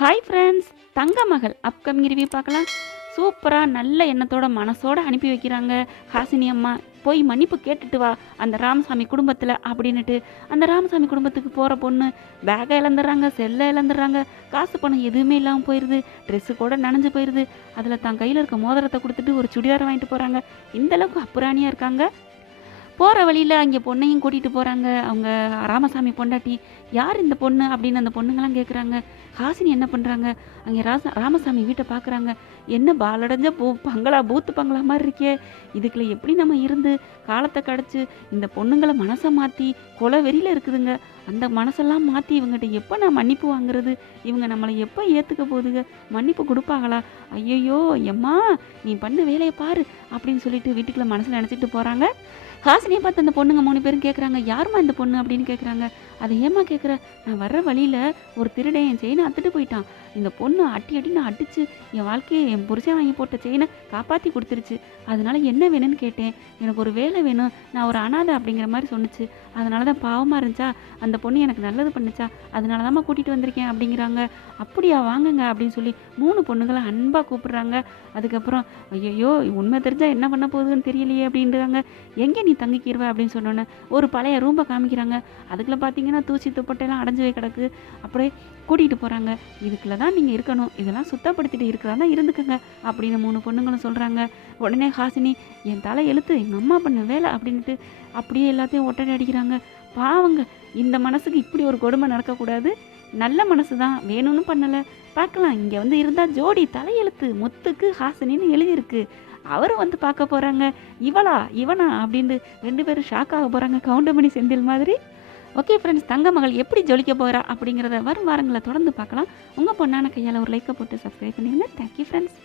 Hi friends, தங்க மகள் upcoming review பார்க்கலாம். சூப்பராக நல்ல எண்ணத்தோட மனசோடு அனுப்பி வைக்கிறாங்க ஹாசினி அம்மா. போய் மன்னிப்பு கேட்டுட்டு வா அந்த ராமசாமி குடும்பத்தில் அப்படின்னுட்டு. அந்த ராமசாமி குடும்பத்துக்கு போகிற பொண்ணு பேக்கை இழந்துடுறாங்க, செல்லை இழந்துடுறாங்க, காசு பணம் எதுவுமே இல்லாமல் போயிடுது, ட்ரெஸ்ஸு கூட நனைஞ்சு போயிடுது. அதில் தான் கையில் இருக்க மோதிரத்தை கொடுத்துட்டு ஒரு சுடிதார் வாங்கிட்டு போகிறாங்க. இந்தளவுக்கு அப்புறாணியாக இருக்காங்க. போகிற வழியில் அங்கே பொண்ணையும் கூட்டிகிட்டு போகிறாங்க. அவங்க ராமசாமி பொண்டாட்டி யார் இந்த பொண்ணு அப்படின்னு அந்த பொண்ணுங்களாம் கேட்குறாங்க. ஹாசினி என்ன பண்ணுறாங்க, அங்கே ராமசாமி வீட்டை பார்க்குறாங்க. என்ன பாலடைஞ்ச பூத்து பங்களா மாதிரி இருக்கே, இதுக்குள்ள எப்படி நம்ம இருந்து காலத்தை கடைச்சி இந்த பொண்ணுங்களை மனசை மாற்றி கொலை வெறியில் இருக்குதுங்க. அந்த மனசெல்லாம் மாற்றி இவங்ககிட்ட எப்போ நான் மன்னிப்பு வாங்குறது, இவங்க நம்மளை எப்போ ஏற்றுக்க போகுதுங்க, மன்னிப்பு கொடுப்பாங்களா, ஐயையோ எம்மா நீ பண்ண வேலையை பாரு அப்படின்னு சொல்லிட்டு வீட்டுக்குள்ளே மனசில் நினச்சிட்டு போகிறாங்க. ஹாசினியை பார்த்து அந்த பொண்ணுங்க 3 பேரும் கேட்குறாங்க, யாருமா இந்த பொண்ணு அப்படின்னு கேட்குறாங்க. அதை ஏமா கேட்குற, நான் வர்ற வழியில் ஒரு திருடன் என் செயினை அத்துட்டு போயிட்டான். இந்த பொண்ணு அடின்னு அடித்து என் வாழ்க்கையை என் புருஷன் வாங்கி போட்ட செயினை காப்பாற்றி கொடுத்துருச்சு. அதனால என்ன வேணும்னு கேட்டேன், எனக்கு ஒரு வேலை வேணும், நான் ஒரு அனாதை அப்படிங்கிற மாதிரி சொன்னிச்சு. அதனால தான் பாவமாக இருந்துச்சா, அந்த பொண்ணு எனக்கு நல்லது பண்ணுச்சா, அதனால தான்மா கூட்டிகிட்டு வந்திருக்கேன் அப்படிங்கிறாங்க. அப்படியா வாங்குங்க அப்படின்னு சொல்லி 3 பொண்ணுங்களை அன்பாக கூப்பிடுறாங்க. அதுக்கப்புறம் ஐயோ உண்மை தெரிஞ்சால் என்ன பண்ண போகுதுன்னு தெரியலையே அப்படின்றாங்க. எங்கே நீ தங்கிக்கிடுவ அப்படின்னு சொன்னோன்னே ஒரு பழைய ரூம்பை காமிக்கிறாங்க. அதுக்குள்ளே பார்த்தீங்கன்னா தூசி துப்பட்டையெல்லாம் அடைஞ்சு போய் கிடக்கு. அப்படியே கூட்டிகிட்டு போகிறாங்க. இதுக்குள்ளே தான் நீங்கள் இருக்கணும், இதெல்லாம் சுத்தப்படுத்திட்டு இருக்கிறதா இருந்துக்குங்க அப்படின்னு 3 பொண்ணுங்களும் சொல்கிறாங்க. உடனே ஹாசினி என் தலை எழுத்து எங்கள் அம்மா பண்ண வேலை அப்படின்ட்டு அப்படியே எல்லாத்தையும் ஒட்டடை அடிக்கிறாங்க. பாவங்க, இந்த மனசுக்கு இப்படி ஒரு கொடுமை நடக்கக்கூடாது. நல்ல மனசு தான், வேணும்னு பண்ணலை. பார்க்கலாம், இங்கே வந்து இருந்தால் ஜோடி தலையெழுத்து முத்துக்கு ஹாசினின்னு எழுதியிருக்கு. அவரும் வந்து பார்க்க போகிறாங்க. இவனா அப்படின்ட்டு 2 பேரும் ஷாக் ஆக போகிறாங்க, கவுண்டமணி செந்தில் மாதிரி. ஓகே ஃப்ரெண்ட்ஸ், தங்க மகள் எப்படி ஜொலிக்க போகிறா அப்படிங்கிறத வரும் வாரங்களை தொடர்ந்து பார்க்கலாம். உங்கள் பொண்ணான கையால் ஒரு லைக்கை போட்டு சப்ஸ்கிரைப் பண்ணிடுங்க. Thank you friends.